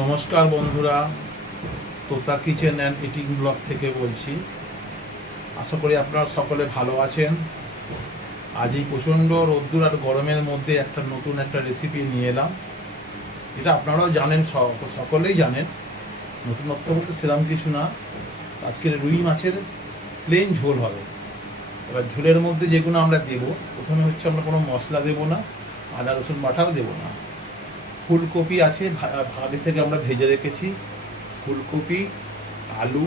নমস্কার বন্ধুরা, তোতা kitchen and eating blog থেকে বলছি। আশা করি আপনারা সকলে ভালো আছেন। আজ এই প্রচণ্ড রোদ্দুর আর গরমের মধ্যে নতুন একটা রেসিপি নিয়ে এলাম। এটা আপনারাও জানেন, সকলেই জানেন। নতুনত্ব বলতে সেরকম কিছু না। আজকের রুই মাছের প্লেন ঝোল হবে। এবার ঝোলের মধ্যে যেগুলো আমরা দেবো, প্রথমে হচ্ছে আমরা কোনো মশলা দেবো না, আদা রসুন বাটাও দেবো না। ফুলকপি আছে, আগে থেকে আমরা ভেজে রেখেছি। ফুলকপি, আলু,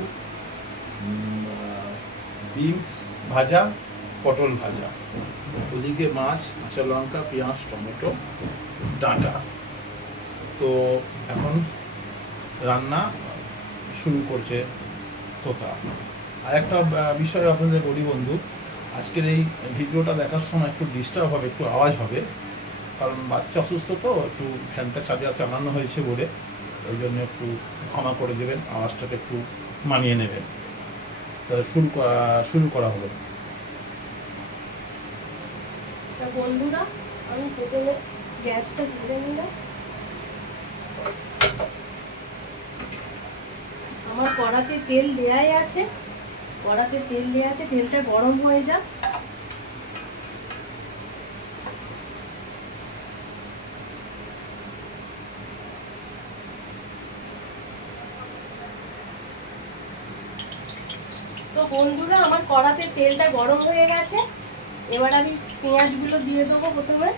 বিনস ভাজা, পটল ভাজা, ওদিকে মাছ, কাঁচা লঙ্কা, পেঁয়াজ, টমেটো, ডাঁটা। তো এখন রান্না শুরু করছে তোতা। আর একটা বিষয় আপনাদের বলি বন্ধু, আজকের এই ভিডিওটা দেখার সময় একটু ডিস্টার্ব হবে, একটু আওয়াজ হবে, কারণ বাচ্চা অসুস্থ, তো একটু ফ্যানটা চালানো হয়েছে বলে, ওই জন্য একটু ক্ষমা করে দেবেন, আওয়াজটাকে একটু মানিয়ে নেবেন। শুরু করা হলো। বন্ধুরা, আমি প্রথমে গ্যাসটা ধরে নিলাম। আমার কড়াতে তেল দেয়াই আছে, তেলটা গরম হয়ে যাক। তো বন্ধুরা, আমার কড়াতে তেলটা গরম হয়ে গেছে। এবার আমি পেঁয়াজগুলো দিয়ে দেবো প্রথমে।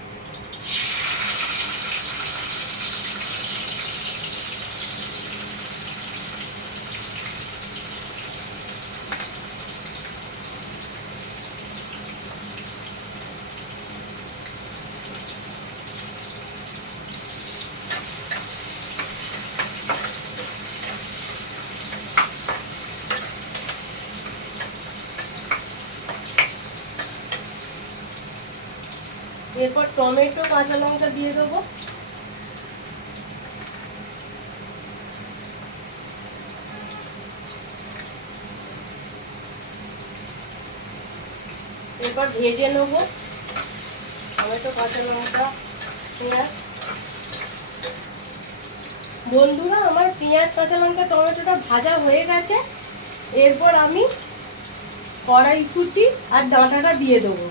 এরপর টমেটো, কাঁচা লঙ্কা দিয়ে দেবো। এরপর ভেজে নেবো টমেটো, কাঁচা লঙ্কা, পেঁয়াজ। বন্ধুরা, আমার পেঁয়াজ, কাঁচা লঙ্কা, টমেটোটা ভাজা হয়ে গেছে। এরপর আমি কড়াইশুঁটি আর ডাঁটাটা দিয়ে দেবো।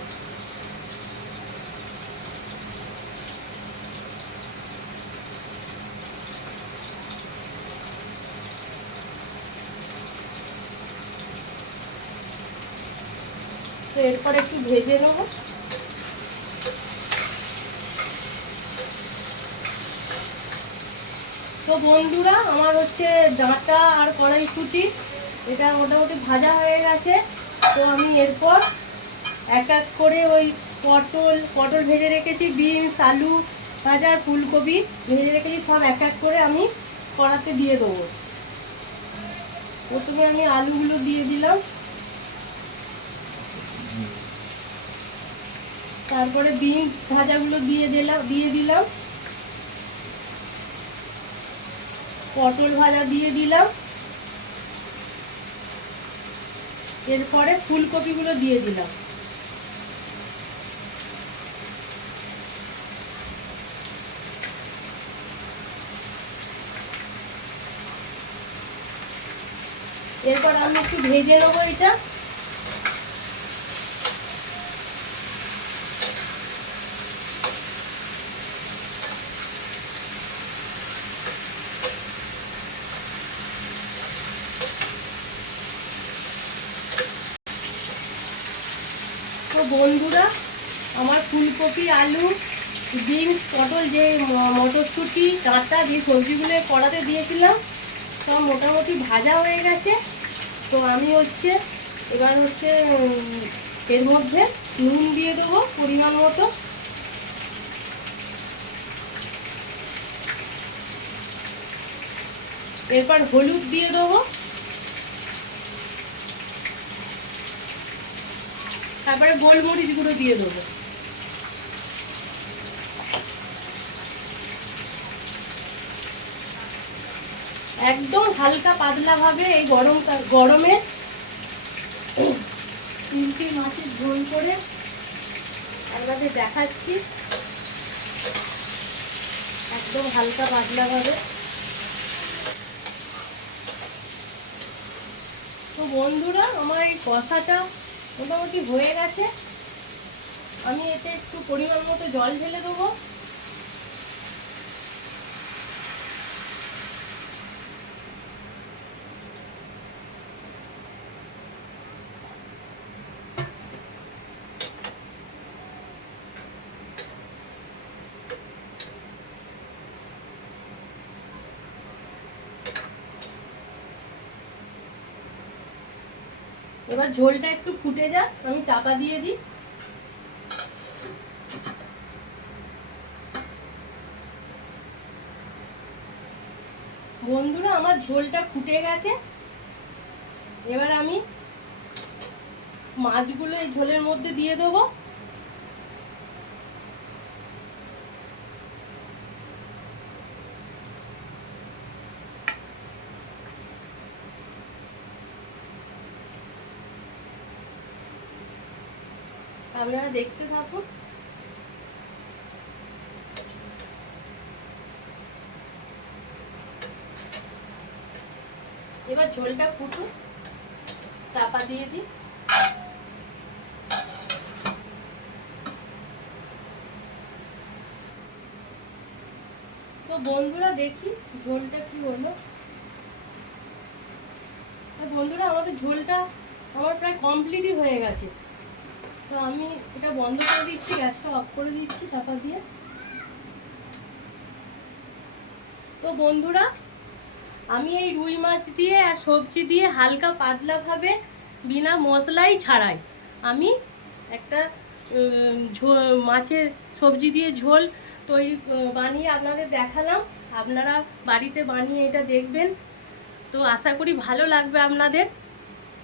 তো এরপর একটু ভেজে নেব। তো বন্ধুরা, আমার হচ্ছে ডাঁটা আর কড়াইশুঁটি এটা মোটামুটি ভাজা হয়ে গেছে। তো আমি এরপর এক এক করে ওই পটল ভেজে রেখেছি, বিনস, আলু ভাজা আর ফুলকপি ভেজে রেখেছি, সব এক এক করে আমি কড়াতে দিয়ে দেবো। প্রথমে আমি আলুগুলো দিয়ে দিলাম, তারপরে বিনস ভাজাগুলো দিয়ে দিলাম, পটল ভাজা দিয়ে দিলাম, এরপরে ফুলকপিগুলো দিয়ে দিলাম। এরপর আমি একটু ভেজে নেবো এটা। তো বন্ধুরা, আমার ফুলকপি, আলু, বিনস, পটল, যে মটরশুঁটি, ডাঁটা যে সবজিগুলো কড়াতে দিয়েছিলাম সব মোটামুটি ভাজা হয়ে গেছে। তো আমি এবার এর মধ্যে নুন দিয়ে দেবো পরিমাণ মতো। এরপর হলুদ দিয়ে দেবো, তারপরে গোলমরিচ গুঁড়ো দিয়ে দেবো। একদম হালকা পাতলা ভাবে এই গরমে তিনটি মাছের ঝোল করে আপনাদের দেখাচ্ছি। একদম হালকা পাতলা ভাবে তো বন্ধুরা, আমার এই কষাটা মোটামুটি হয়ে গেছে। আমি এতে একটু পরিমাণ মতো জল ঢেলে দেবো। এবার ঝোলটা একটু ফুটে যাক, আমি চাপা দিয়ে দিই। বন্ধুরা, আমার ঝোলটা ফুটে গেছে। এবার আমি মাছগুলো এই ঝোলের মধ্যে দিয়ে দেবো। আপনারা দেখতে থাকুন। এবার ঝোলটা ফুটুক, চাপা দিয়ে দিই। তো বন্ধুরা, দেখি ঝোলটা কি হলো। তো বন্ধুরা, আমাদের ঝোলটা আমার প্রায় কমপ্লিটই হয়ে গেছে। তো আমি এটা বন্ধ করে দিচ্ছি, গ্যাসটা অফ করে দিচ্ছি চাপা দিয়ে। তো বন্ধুরা, আমি এই রুই মাছ দিয়ে আর সবজি দিয়ে হালকা পাতলাভাবে বিনা মশলাই ছাড়াই আমি একটা মাছের সবজি দিয়ে ঝোল তৈরি বানিয়ে আপনাদের দেখালাম। আপনারা বাড়িতে বানিয়ে এটা দেখবেন। তো আশা করি ভালো লাগবে আপনাদের।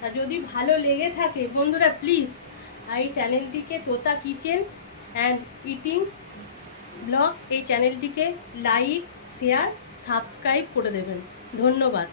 আর যদি ভালো লেগে থাকে বন্ধুরা, প্লিজ এই চ্যানেলটিকে তোতা কিচেন অ্যান্ড ইটিং ব্লগ, এই চ্যানেলটিকে লাইক, শেয়ার, সাবস্ক্রাইব করে দেবেন। ধন্যবাদ।